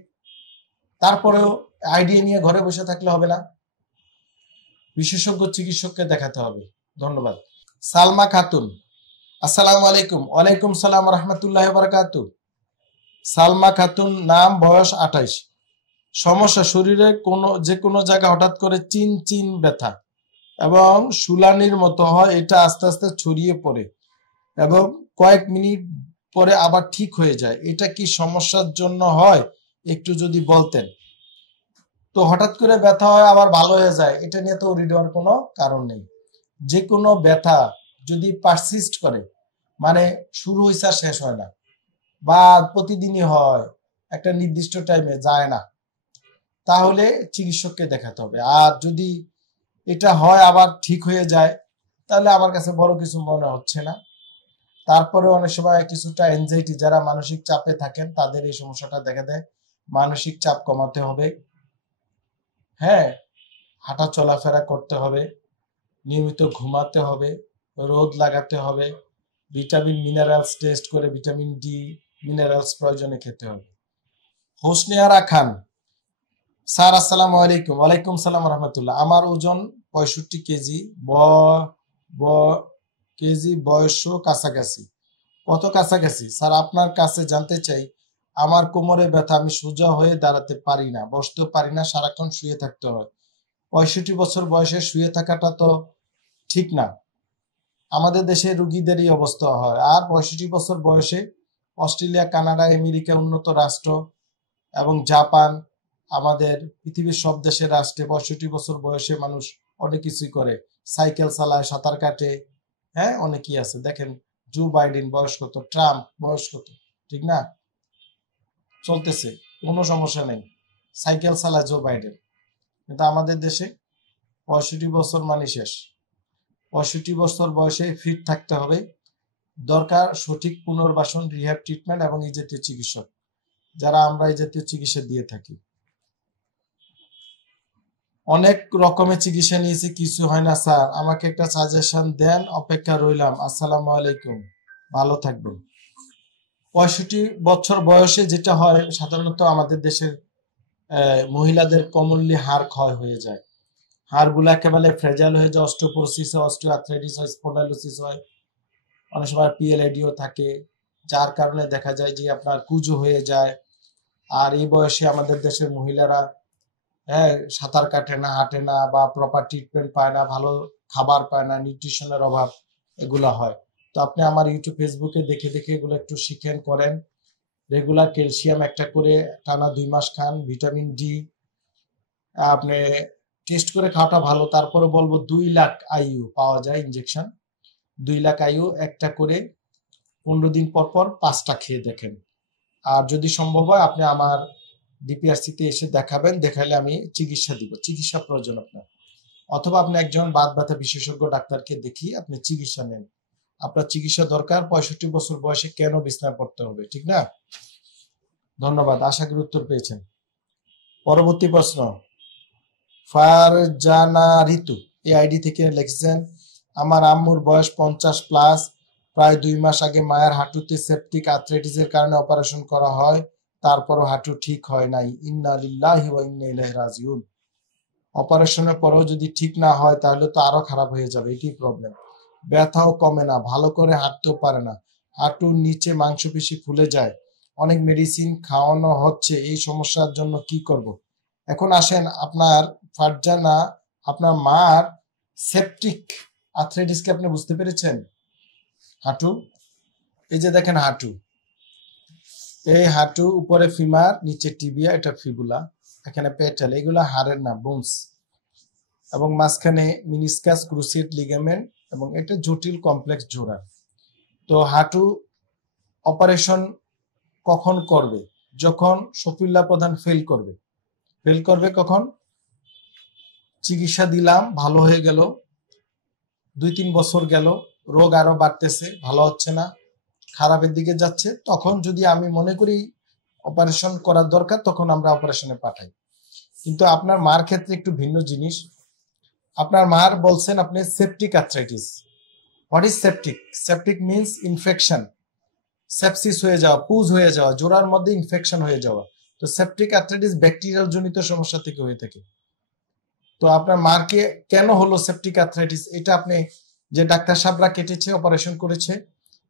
তারপরেও আইডিয়া নিয়ে ঘরে বসে থাকলে হবে না, বিশেষজ্ঞ চিকিৎসককে দেখাতে হবে। ধন্যবাদ। সালমা খাতুন, আসসালামু আলাইকুম। ওয়ালাইকুম সালাম রহমতুল্লাহ বারাকাতু। সালমা খাতুন, নাম, বয়স 28, সমস্যা শরীরে যে কোনো জায়গা হঠাৎ করে চিন চিন ব্যথা এবং শুলানির মতো হয়, এটা আস্তে আস্তে ছড়িয়ে পড়ে এবং কয়েক মিনিট পরে আবার ঠিক হয়ে যায়, এটা কি সমস্যার জন্য হয়, একটু যদি বলতেন। তো হঠাৎ করে ব্যথা হয় আবার ভালো হয়ে যায়, এটা নিয়ে তো ওরিড হওয়ার কোনো কারণ নেই। যে কোনো ব্যথা যদি পারসিস্ট করে, মানে শুরু হয়েছে আর শেষ হয় না, বা প্রতিদিনই হয়, একটা নির্দিষ্ট টাইমে যায় না, তাহলে চিকিৎসককে দেখাতে হবে। আর যদি এটা হয় আবার ঠিক হয়ে যায়, তাহলে আমার কাছে বড় কিছু মনে হচ্ছে না। তারপরে অনেক সময় কিছুটা এনজাইটি, যারা মানসিক চাপে থাকেন তাদের এই সমস্যাটা দেখা দেয়। মানসিক চাপ কমাতে হবে, হ্যাঁ হাঁটা চলাফেরা করতে হবে, নিয়মিত ঘুমাতে হবে, রোদ লাগাতে হবে, ভিটামিন মিনারেলস টেস্ট করে ভিটামিন ডি মিনারেলস প্রয়োজনে খেতে হবে। হোসনিয়ারা খান, স্যার আসসালামু আলাইকুম। ওয়ালাইকুম সালাম রহমতুল্লাহ। আমার ওজন 65 কেজি, বয়সও কাছাকাছি। কত কাছাকাছি স্যার? আপনার কাছে জানতে চাই, আমার কোমরে ব্যথা, আমি সোজা হয়ে দাঁড়াতে পারি না, বসতেও পারি না, সারাক্ষণ শুয়ে থাকতে হয়। 65 বছর বয়সে শুয়ে থাকাটা তো ঠিক না, আমাদের দেশে রুগীদেরই অবস্থা হয়। আর 65 বছর বয়সে অস্ট্রেলিয়া, কানাডা, আমেরিকা, উন্নত রাষ্ট্র এবং জাপান, আমাদের পৃথিবীর সব দেশের রাষ্ট্রে 65 বছর বয়সে মানুষ অনেক কিছুই করে, সাইকেল চালায়, সাঁতার কাটে, হ্যাঁ অনেকই আছে। দেখেন জো বাইডেন বয়স কত, ট্রাম্প বয়স কত, ঠিক না? চলতেছে, কোনো সমস্যা নেই, সাইকেল চালায় জো বাইডেন। কিন্তু আমাদের দেশে 65 বছর মানে শেষ। 65 বছর বয়সে ফিট থাকতে হবে, দরকার সঠিক পুনর্বাসন, রিহ্যাব ট্রিটমেন্ট এবং এই জাতীয় চিকিৎসক, যারা আমরা এই জাতীয় চিকিৎসা দিয়ে থাকি। অনেক রকমের চিকিৎসা নিয়েছি, কিছু হয় না স্যার, আমাকে একটা সাজেশন দেন, অপেক্ষা রইলাম। আসসালামু আলাইকুম, ভালো থাকবেন। 65 বছর বয়সে যেটা হয় সাধারণত আমাদের দেশের মহিলাদের কমনলি হাড় ক্ষয় হয়ে যায়, হাড়গুলো একেবারে ফ্রেজাইল হয়ে যায়, অস্টিওপোরোসিস হয়, অস্টিওআর্থ্রাইটিস হয়, স্পন্ডাইলোসিস হয়, অনেক সময় পিএলআইডিও থাকে, যার কারণে দেখা যায় যে আপনার কুজো হয়ে যায়। আর এই বয়সে আমাদের দেশের মহিলারা সাঁতার কাটে না, হাঁটে না, বা প্রপার ট্রিটমেন্ট পায় না, ভালো খাবার পায় না, নিউট্রিশনের অভাব, এগুলো হয়। তো আপনি আমার ইউটিউব ফেসবুকে দেখে দেখে এগুলো একটু শিখেন, করেন। রেগুলার ক্যালসিয়াম একটা করে টানা 2 মাস খান, ভিটামিন ডি আপনি টেস্ট করে খাওয়াটা ভালো। তারপরে বলবো 2 লাখ আইইউ পাওয়া যায় ইনজেকশন, 2 লাখ আইইউ একটা করে 15 দিন পর পর 5টা খেয়ে দেখেন। আর যদি সম্ভব হয় আপনি আমার ডিপিআরসিতে এসে দেখাবেন, দেখাইলে আমি চিকিৎসা দিব, চিকিৎসা প্রয়োজন আপনার, অথবা আপনি একজন বাত ব্যথা বিশেষজ্ঞ ডাক্তারকে দেখিয়ে আপনি চিকিৎসা নেন। আপনার চিকিৎসা দরকার, 65 বছর বয়সে কেন বিছনায় পড়তে হবে, ঠিক না? ধন্যবাদ, আশা করি উত্তর পেয়েছেন। পরবর্তী প্রশ্ন, ফারজানা ঋতু এই আইডি থেকে লিখেছেন, আমার আম্মুর বয়স 50+, প্রায় 2 মাস আগে মায়ের হাঁটুতে সেপটিক আর্থ্রাইটিসের কারণে অপারেশন করা হয়, তারপরও হাঁটু ঠিক হয় নাই। ইন্না লিল্লাহি ওয়া ইন্না ইলাইহি রাজিউন। অপারেশনের পরেও যদি ঠিক না হয় তাহলে তো আরো খারাপ হয়ে যাবে, এটাই প্রবলেম। ব্যথাও কমে না, ভালো করে হাঁটতেও পারে না, হাঁটুর নিচে মাংসপেশি ফুলে যায়, অনেক মেডিসিন খাওয়ানো হচ্ছে, এই সমস্যার জন্য কি করব? এখন আসেন, আপনার ফারজানা, আপনার মার সেপটিক আর্থ্রাইটিসকে আপনি বুঝতে পেরেছেন? হাঁটু, এই যে দেখেন হাঁটু, এই হাঁটু, উপরে ফিমার, নিচে টিবিয়া, এটা ফিবুলা, এখানে পেটাল, এগুলো হাড়ের না, বোনস, এবং মাঝখানে মিনিসকাস ক্রুসিয়েট লিগামেন্ট, এবং এটা জটিল কমপ্লেক্স জোড়া। তো হাঁটু অপারেশন কখন করবে? যখন শফিউল্লাহ প্রধান ফেল করবে। ফেল করবে কখন? চিকিৎসা দিলাম, ভালো হয়ে গেল, 2-3 বছর গেল, রোগ আরো বাড়তেছে, ভালো হচ্ছে না, খারাপের দিকে যাচ্ছে, তখন যদি আমি মনে করি অপারেশন করার দরকার, তখন আমরা অপারেশনে পাঠাই। কিন্তু আপনার মার ক্ষেত্রে একটু ভিন্ন জিনিস। আপনার মার বলছেন আপনি septic arthritis. What is septic? Septic means infection, sepsis হয়ে যাওয়া, পুজ হয়ে যাওয়া, জোড়ার মধ্যে ইনফেকশন হয়ে যাওয়া। তো সেপটিক আর্থ্রাইটিস ব্যাকটেরিয়াল জনিত সমস্যা থেকে হয়ে থাকে। তো আপনার মারকে কেন হলো সেপটিক আর্থ্রাইটিস, এটা আপনি যে ডাক্তার সাহেবরা কেটেছে, অপারেশন করেছে,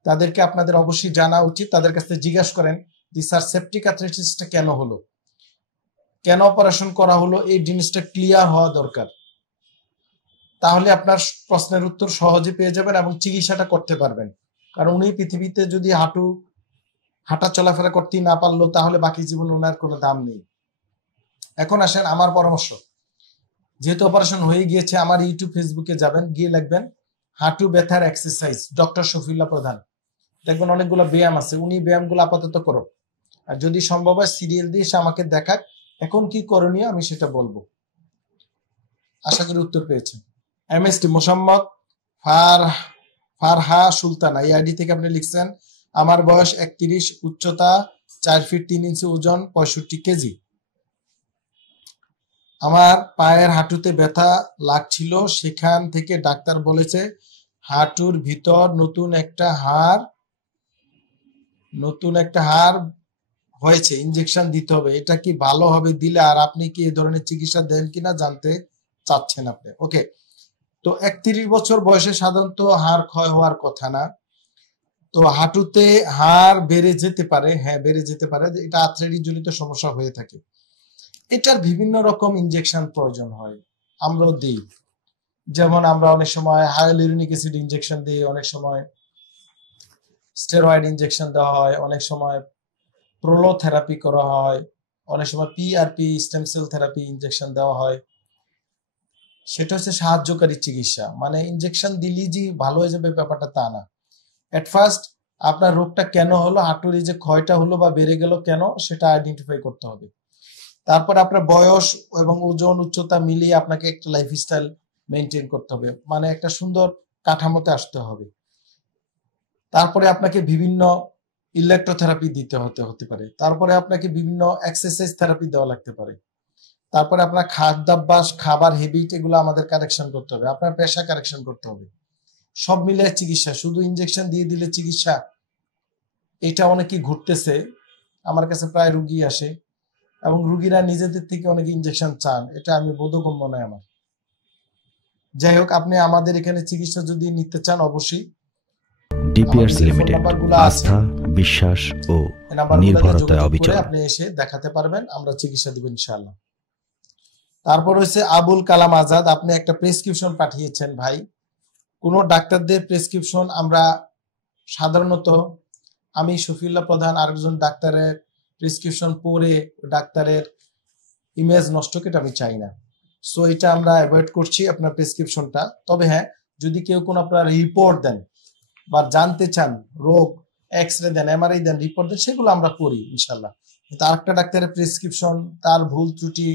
তাদেরকে আপনাদের অবশ্যই জানা উচিত, তাদের কাছে জিজ্ঞাসা করেন যে স্যার সেপটিক আর্থ্রাইটিসটা কেন হলো, কেন অপারেশন করা হলো, এই জিনিসটা ক্লিয়ার হওয়া দরকার। তাহলে আপনার প্রশ্নের উত্তর সহজে পেয়ে যাবেন এবং চিকিৎসাটা করতে পারবেন। কারণ উনি পৃথিবীতে যদি হাঁটা চলাফেরা করতেই না পারলো, তাহলে বাকি জীবন ওনার কোনো দাম নেই। এখন আসেন আমার পরামর্শ, যেহেতু অপারেশন হয়ে গিয়েছে, আমার ইউটিউব ফেসবুকে যাবেন, গিয়ে লিখবেন হাঁটু ব্যথার এক্সারসাইজ ডক্টর শফিউল্লাহ প্রধান, দেখবেন অনেকগুলো ব্যায়াম আছে, উনি ব্যায়ামগুলো আপাতত করো, আর যদি সম্ভব হয় সিরিয়াল দিয়ে সে আমাকে দেখাক এখন কি করণীয়, আমি সেটা বলবো। আশা করি উত্তর পেয়েছেন। এমএসটি মোসাম্মদ ফারহা সুলতানা এই আইডি থেকে আপনি লিখছেন, আমার বয়স 31, উচ্চতা 4 ফিট 3 ইঞ্চি, ওজন 65 কেজি। আমার পায়ের হাঁটুতে ব্যথা লাগছিল, সেখান থেকে ডাক্তার বলেছে হাঁটুর ভিতর নতুন একটা হাড় হয়েছে, ইনজেকশন দিতে হবে, এটা কি ভালো হবে দিলে? আর আপনি কি এই ধরনের চিকিৎসা দেন কিনা জানতে চাচ্ছেন আপনি। ওকে, তো 31 বছর বয়সে সাধারণত হাড় ক্ষয় হওয়ার কথা না। তো হাঁটুতে হাড় বেড়ে যেতে পারে, হ্যাঁ বেড়ে যেতে পারে, এটা আর্থ্রাইটিস জনিত সমস্যা হয়ে থাকে। এটার বিভিন্ন রকম ইনজেকশন প্রয়োজন হয়, আমরাও দিই। যেমন আমরা অনেক সময় হাইয়ালুরোনিক অ্যাসিড ইনজেকশন দিই, অনেক সময় স্টেরয়েড ইনজেকশন দেওয়া হয়, অনেক সময় প্রোলোথেরাপি করা হয়, অনেক সময় PRP stem cell therapy injection দেওয়া হয়। সেটা হচ্ছে সাহায্যকারী চিকিৎসা, মানে ইনজেকশন দিলেই যে ভালো হয়ে যাবে ব্যাপারটা তা না। এট ফার্স্ট আপনার রোগটা কেন হলো, হাঁটুর এই যে ক্ষয়টা হলো বা বেড়ে গেল কেন, সেটা আইডেন্টিফাই করতে হবে। তারপর আপনার বয়স এবং ওজন উচ্চতা মিলিয়ে আপনাকে একটা লাইফস্টাইল মেনটেন করতে হবে, মানে একটা সুন্দর কাঠামোতে আসতে হবে। তারপরে আপনাকে বিভিন্ন ইলেকট্রোথেরাপি দিতে হতে পারে, তারপরে আপনাকে বিভিন্ন এক্সারসাইজ থেরাপি দেওয়া লাগতে পারে, তারপরে আপনার খাদ্যাভ্যাস, খাবার হ্যাবিট, এগুলো আমাদের কারেকশন করতে হবে, আপনার পেশা কারেকশন করতে হবে। সব মিলে চিকিৎসা, শুধু ইনজেকশন দিয়ে দিলে চিকিৎসা এটা অনেকেই ঘুরতেছে, আমার কাছে প্রায় রুগী আসে এবং রুগীরা নিজেদের থেকে অনেক ইনজেকশন চান, এটা আমি বোধগম্য নয় আমার। যাই হোক, আপনি আমাদের এখানে চিকিৎসা যদি নিতে চান অবশ্যই ডিপিআরস আমাদের ফোন লিমিটেড, নাম্বারগুলো আছে, আস্থা, বিশ্বাস ও এই নাম্বারগুলোতে নির্ভরতায় যোগাযোগ করে অবিচল। আপনি এসে দেখাতে পারবেন, আমরা চিকিৎসা দিব ইনশাআল্লাহ। তারপর হচ্ছে আবুল কালাম আজাদ, আপনি একটা প্রেসক্রিপশন পাঠিয়েছেন ভাই। কোন ডাক্তারদের প্রেসক্রিপশন আমরা সাধারণত, আমি শফিউল্লাহ প্রধান আরেকজন ডাক্তারের প্রেসক্রিপশন পড়ে ডাক্তারের ইমেজ নষ্ট এটা আমি চাই না। সো এটা আমরা অ্যাভয়েড করছি আপনার প্রেসক্রিপশনটা। তবে হ্যাঁ, যদি কেউ কোনো আপনার রিপোর্ট দেন বা জানতে চান রোগ, এক্সরে দেন, এমআরআই দেন, রিপোর্ট দেন, সেগুলো আমরা করি ইনশাল্লাহ। কিন্তু আরেকটা ডাক্তারের প্রেসক্রিপশন তার ভুল ত্রুটি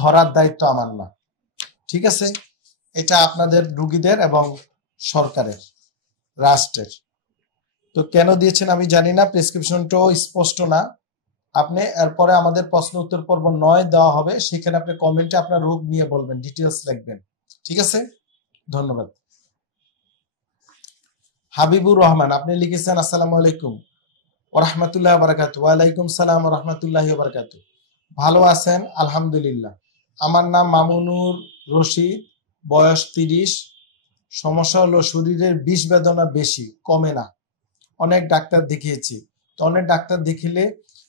ধরার দায়িত্ব আমার না, ঠিক আছে? এটা আপনাদের রুগীদের এবং সরকারের, রাষ্ট্রের। তো কেন দিয়েছেন আমি জানি না, প্রেসক্রিপশনটাও স্পষ্ট না। আপনি এরপরে আমাদের প্রশ্ন উত্তর পর্ব 9 দেওয়া হবে, সেখানে আপনি কমেন্টে আপনার রোগ নিয়ে বলবেন, ডিটেলস লিখবেন, ঠিক আছে? ধন্যবাদ। হাবিবুর রহমান, আপনি লিখেছেন আসসালামু আলাইকুম ওয়া রাহমাতুল্লাহি ওয়া বারাকাতুহু। ওয়া আলাইকুম সালাম ওয়া রাহমাতুল্লাহি ওয়া বারাকাতুহু। ভালো আছেন? আলহামদুলিল্লাহ। আমার নাম মামুনুর রশিদ, বয়স 30। সমস্যা হলো শরীরের বিষ বেদনা বেশি, কমে না। অনেক ডাক্তার দেখিয়েছি, তো অনেক ডাক্তার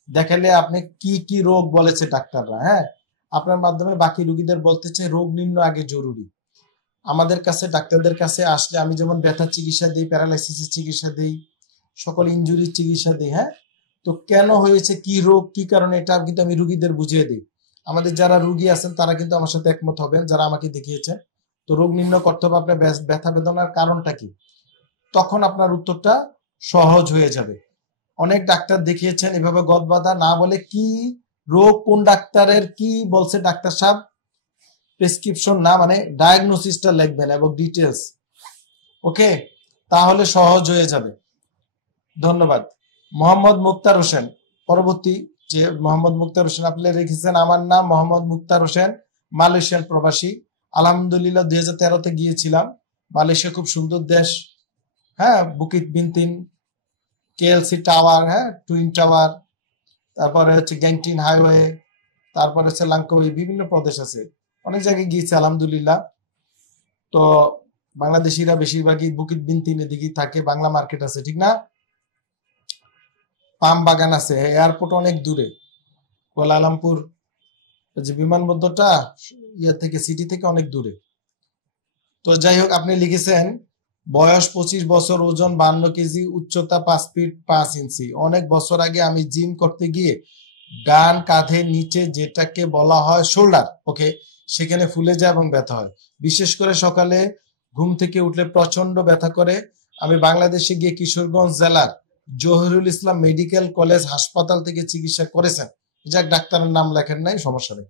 দেখালে আপনি কি কি রোগ বলেছে ডাক্তাররা, হ্যাঁ, আপনার মাধ্যমে বাকি রোগীদের বলতেছে রোগ নির্ণয় আগে জরুরি। আমাদের কাছে ডাক্তারদের কাছে আসলে আমি যেমন ব্যথার চিকিৎসা দিই, প্যারালাইসিসের চিকিৎসা দিই, সকল ইনজুরির চিকিৎসা দিই, হ্যাঁ। তো কেন হয়েছে, কি রোগ, কি কারণে, এটা কিন্তু আমি রুগীদের বুঝিয়ে দিই। আমাদের যারা রুগী আছেন তারা কিন্তু আমার সাথে একমত হবেন, যারা আমাকে দেখিয়েছেন। তো রোগ নির্ণয় করতে হবে আপনার ব্যথা বেদনার কারণটা কি, তখন আপনার উত্তরটা সহজ হয়ে যাবে। অনেক ডাক্তার দেখিয়েছেন এভাবে গদবাধা না বলে কি রোগ, কোন ডাক্তারের কি বলছে ডাক্তার সাহেব, প্রেসক্রিপশন না মানে ডায়াগনোসিসটা লিখবেন এবং ডিটেলস, ওকে, তাহলে সহজ হয়ে যাবে। ধন্যবাদ। মোহাম্মদ মুক্তার হোসেন, পরবর্তী যে মোহাম্মদ মুক্তার হোসেন আপনি রেখেছেন, আমার নাম মোহাম্মদ মুক্তার হোসেন, মালয়েশিয়ান প্রবাসী। আলহামদুলিল্লাহ 2013-তে গিয়েছিলাম। মালয়েশিয়া খুব সুন্দর দেশ, হ্যাঁ, বুকিত বিনতিন, কেএলসি টাওয়ার, হ্যাঁ, টুইন টাওয়ার, তারপরে হচ্ছে গ্যাংটিন হাইওয়ে, তারপরে হচ্ছে লাঙ্কাউই, বিভিন্ন প্রদেশ আছে, অনেক জায়গায় গিয়েছে আলহামদুলিল্লাহ। তো বাংলাদেশিরা বেশিরভাগই বুকিত বিনতিনের দিকেই থাকে, বাংলা মার্কেট আছে, ঠিক না? পাম বাগান আছে, এয়ারপোর্ট অনেক দূরে, কুয়ালালামপুর যে বিমানবন্দরটা ইয়া থেকে, সিটি থেকে অনেক দূরে। তো যাই হোক, আপনি লিখেছেন বয়স 25 বছর, ওজন 52 কেজি, উচ্চতা 5 ফিট 5 ইঞ্চি। অনেক বছর আগে আমি জিম করতে গিয়ে ডান কাঁধের নিচে, যেটাকে বলা হয় শোল্ডার, ওকে, সেখানে ফুলে যায় এবং ব্যথা হয়। বিশেষ করে সকালে ঘুম থেকে উঠলে প্রচন্ড ব্যথা করে। আমি বাংলাদেশে গিয়ে কিশোরগঞ্জ জেলার জহিরুল ইসলাম মেডিকেল কলেজ হাসপাতাল থেকে চিকিৎসা করেছেন, যাক ডাক্তারের নাম লেখেন নাই, সমস্যা নেই।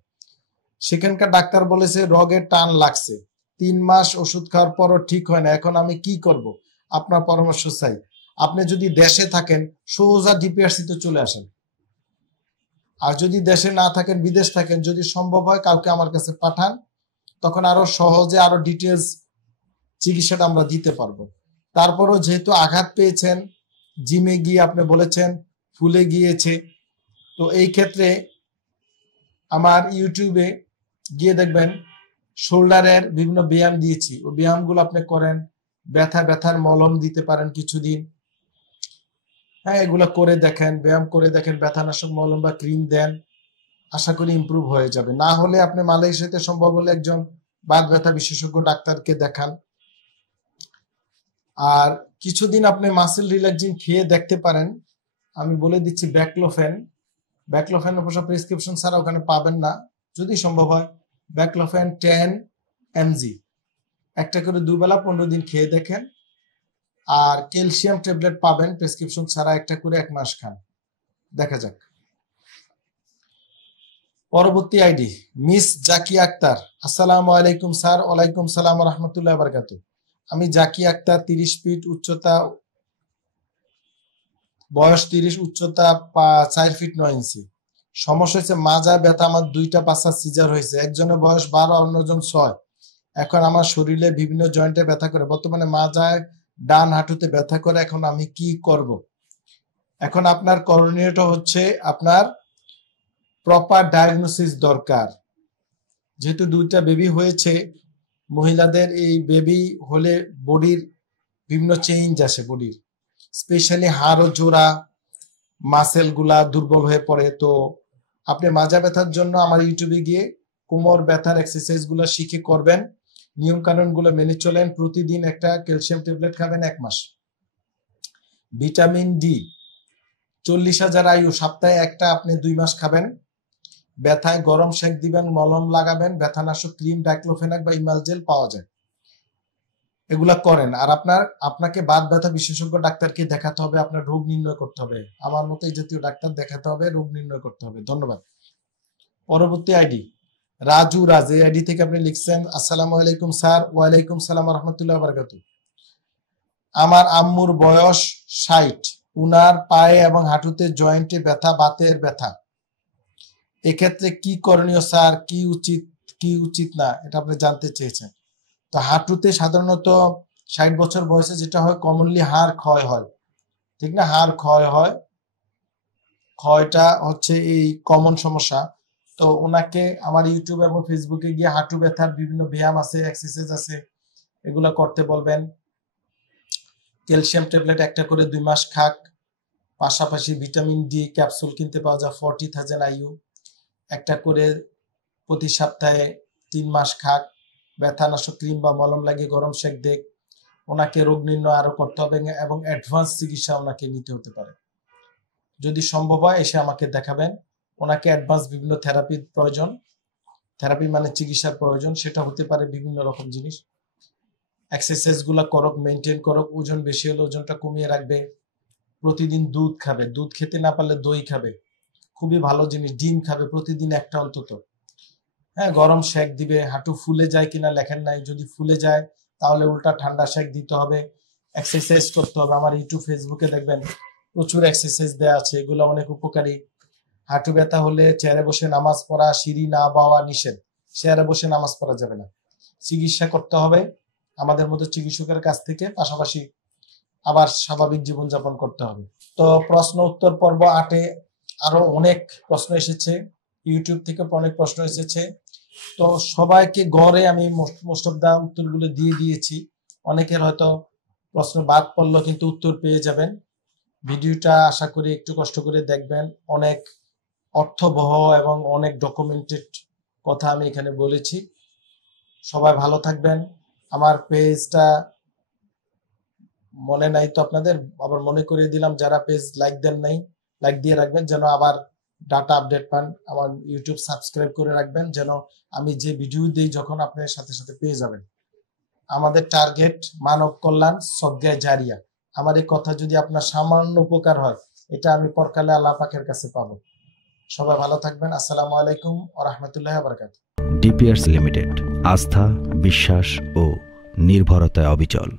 সেখানকার ডাক্তার বলেছে রোগের টান লাগছে, 3 মাস ওষুধ খাওয়ার পরও ঠিক হয় না। এখন আমি কি করব, আপনার পরামর্শ চাই। আপনি যদি দেশে থাকেন সোজা ডিপিআরসি তে চলে আসেন, আর যদি দেশে না থাকেন, বিদেশ থাকেন, যদি সম্ভব হয় কাউকে আমার কাছে পাঠান, তখন আরো সহজে আরো ডিটেলস চিকিৎসাটা আমরা দিতে পারবো। তারপরও যেহেতু আঘাত পেয়েছেন, জিমে গিয়ে আপনি বলেছেন ফুলে গিয়েছে, তো এই ক্ষেত্রে আমার ইউটিউবে গিয়ে দেখবেন শোল্ডারের বিভিন্ন ব্যায়াম দিয়েছি, ও ব্যায়ামগুলো আপনি করেন, ব্যথার মলম দিতে পারেন কিছুদিন, হ্যাঁ, এগুলো করে দেখেন, ব্যায়াম করে দেখেন, ব্যথানাশক মলম বা ক্রিম দেন, আশা করি ইমপ্রুভ হয়ে যাবে। না হলে আপনি মালয়েশিয়াতে সম্ভব হলে একজন বাত ব্যথা বিশেষজ্ঞ ডাক্তারকে দেখান। আর কিছুদিন আপনি মাসেল রিল্যাক্সিং খেয়ে দেখতে পারেন। আমি বলে দিচ্ছি ব্যাকলোফেন অবশ্য প্রেসক্রিপশন ছাড়া ওখানে পাবেন না, যদি সম্ভব হয় ব্যাকলোফেন 10 mg একটা করে 2 বেলা 15 দিন খেয়ে দেখেন। আর ক্যালসিয়াম ট্যাবলেট পাবেন প্রেসক্রিপশন ছাড়া, একটা করে 1 মাস খান, দেখা যাক। পরবর্তী আইডি মিস জাকি আক্তার, আসসালামু আলাইকুম স্যার। ওয়ালাইকুম সালাম ওয়া রাহমাতুল্লাহি ওয়া বারাকাতুহু। আমি জাকি আক্তার, 30 ফিট উচ্চতা, বয়স 30, উচ্চতা 4 ফিট 9 ইঞ্চি। সমস্যা হচ্ছে মাজায় ব্যথা, আমার 2টা বাচ্চা সিজার হয়েছে, একজনের বয়স 12, অন্যজন 6। এখন আমার শরীরে বিভিন্ন জয়েন্টে ব্যথা করে, বর্তমানে মাজায় ডান হাঁটুতে ব্যথা করে, এখন আমি কি করব? এখন আপনার করণীয়টা হচ্ছে আপনার প্রপার ডায়াগনোসিস দরকার। যেহেতু 2টা বেবি হয়েছে, মহিলাদের এই বেবি হলে বডির বিভিন্ন চেঞ্জ আসে, বডির স্পেশালি হাড় ও জোড়া মাসেল গুলা দুর্বল হয়ে পড়ে। তো আপনি মাজা ব্যথার জন্য আমার ইউটিউবে গিয়ে কোমর ব্যথার এক্সারসাইজ গুলো শিখে করবেন, নিয়ম কানুন গুলো মেনে চলেন। প্রতিদিন একটা ক্যালসিয়াম ট্যাবলেট খাবেন 1 মাস। ভিটামিন ডি 40,000 আয়ু, সপ্তাহে একটা আপনি 2 মাস খাবেন। ব্যথায় গরম সেক দিবেন, মলম লাগাবেন, ব্যথানাশক ক্রিম, ডাইক্লোফেনাক বা ইমালজেল পাওয়া যায়, এগুলা করেন। আর আপনাকে বাত ব্যথা বিশেষজ্ঞ ডাক্তারকে দেখাতে হবে, আপনার রোগ নির্ণয় করতে হবে। আমার মতো এই জাতীয় ডাক্তার দেখাতে হবে, রোগ নির্ণয় করতে হবে। ধন্যবাদ। পরবর্তী আইডি রাজু রাজ, এই আইডি থেকে আপনি লিখছেন, আসসালামু আলাইকুম স্যার। ওয়ালাইকুম সালাম রহমতুল্লাহ বারাকাতু। আমার আম্মুর বয়স 60, উনার পায়ে এবং হাঁটুতে জয়েন্টে ব্যথা, বাতের ব্যথা, এক্ষেত্রে কি করণীয় স্যার? কি উচিত না, এটা আপনি জানতে চেয়েছেন। তো হাঁটুতে সাধারণত 60 বছর বয়সে যেটা হয়, কমনলি হাড় ক্ষয় হয়, ঠিক না? হাড় ক্ষয় হয়, ক্ষয়টা হচ্ছে এই কমন সমস্যা। তো ওনাকে আমার ইউটিউব এবং ফেসবুকে গিয়ে হাঁটু ব্যথার বিভিন্ন ব্যায়াম আছে, এক্সারসাইজ আছে, এগুলা করতে বলবেন। ক্যালসিয়াম ট্যাবলেট একটা করে 2 মাস খাক, পাশাপাশি ভিটামিন ডি ক্যাপসুল কিনতে পাওয়া যায় 40,000 আইইউ, একটা করে প্রতি সপ্তাহে 3 মাস খাক। ব্যথানাশক ক্রিম বা মলম লাগিয়ে গরম সেক দেখ। ওনাকে রোগ নির্ণয় আরো করতে হবে এবং অ্যাডভান্স চিকিৎসা ওনাকে নিতে হতে পারে। যদি সম্ভব হয় এসে আমাকে দেখাবেন। ওনাকে অ্যাডভান্স বিভিন্ন থেরাপির প্রয়োজন, থেরাপি মানে চিকিৎসার প্রয়োজন, সেটা হতে পারে বিভিন্ন রকম জিনিস। এক্সারসাইজ গুলা করক, মেনটেন করক, ওজন বেশি হলে ওজনটা কমিয়ে রাখবে। প্রতিদিন দুধ খাবে, দুধ খেতে না পারলে দই খাবে, খুবই ভালো জিনিস। ডিম খাবে প্রতিদিন একটা অন্তত। হ্যাঁ, গরম সেক দিবে। হাঁটু ফুলে যায় কিনা লেখেন নাই, যদি ফুলে যায় তাহলে উল্টা ঠান্ডা সেক দিতে হবে। এক্সারসাইজ করতে হবে। আমার ইউটিউব ফেসবুকে দেখবেন প্রচুর এক্সারসাইজ দেওয়া আছে, এগুলো অনেক উপকারী। হাঁটু ব্যথা হলে চেয়ারে বসে নামাজ পড়া, সিঁড়ি না বাওয়া নিষেধ, চেয়ারে বসে নামাজ পড়া যাবে না। চিকিৎসা করতে হবে আমাদের মতো চিকিৎসকের কাছ থেকে, পাশাপাশি আবার স্বাভাবিক জীবনযাপন করতে হবে। তো প্রশ্ন উত্তর পর্ব 8-এ আরো অনেক প্রশ্ন এসেছে, ইউটিউব থেকে অনেক প্রশ্ন এসেছে। তো সবাইকে গড়ে আমি মোস্ট অফ দা উত্তরগুলো দিয়ে দিয়েছি। অনেকের হয়তো প্রশ্ন বাদ পড়লো, কিন্তু উত্তর পেয়ে যাবেন। ভিডিওটা আশা করি একটু কষ্ট করে দেখবেন। অনেক অর্থবহ এবং অনেক ডকুমেন্টেড কথা আমি এখানে বলেছি। সবাই ভালো থাকবেন। আমার পেজটা মনে নাই তো আপনাদের, আবার মনে করিয়ে দিলাম, যারা পেজ লাইক দেন নাই লাইক দিয়ে রাখবেন যেন আবার ডাটা আপডেট পান। আমার ইউটিউব সাবস্ক্রাইব করে রাখবেন যেন আমি যে ভিডিও দিই যখন আপনার সাথে সাথে পেয়ে যাবেন। আমাদের টার্গেট মানব কল্যাণ, সদগায়ে জারিয়া। আমার এই কথা যদি আপনার সামান্য উপকার হয়, এটা আমি পরকালে আল্লাহ পাকের কাছে পাবো। সবাই ভালো থাকবেন। আসসালামু আলাইকুম ওয়া রাহমাতুল্লাহি ওয়া বারাকাতুহু। ডিপিআরস লিমিটেড, আস্থা, বিশ্বাস ও নির্ভরতায় অবিচল।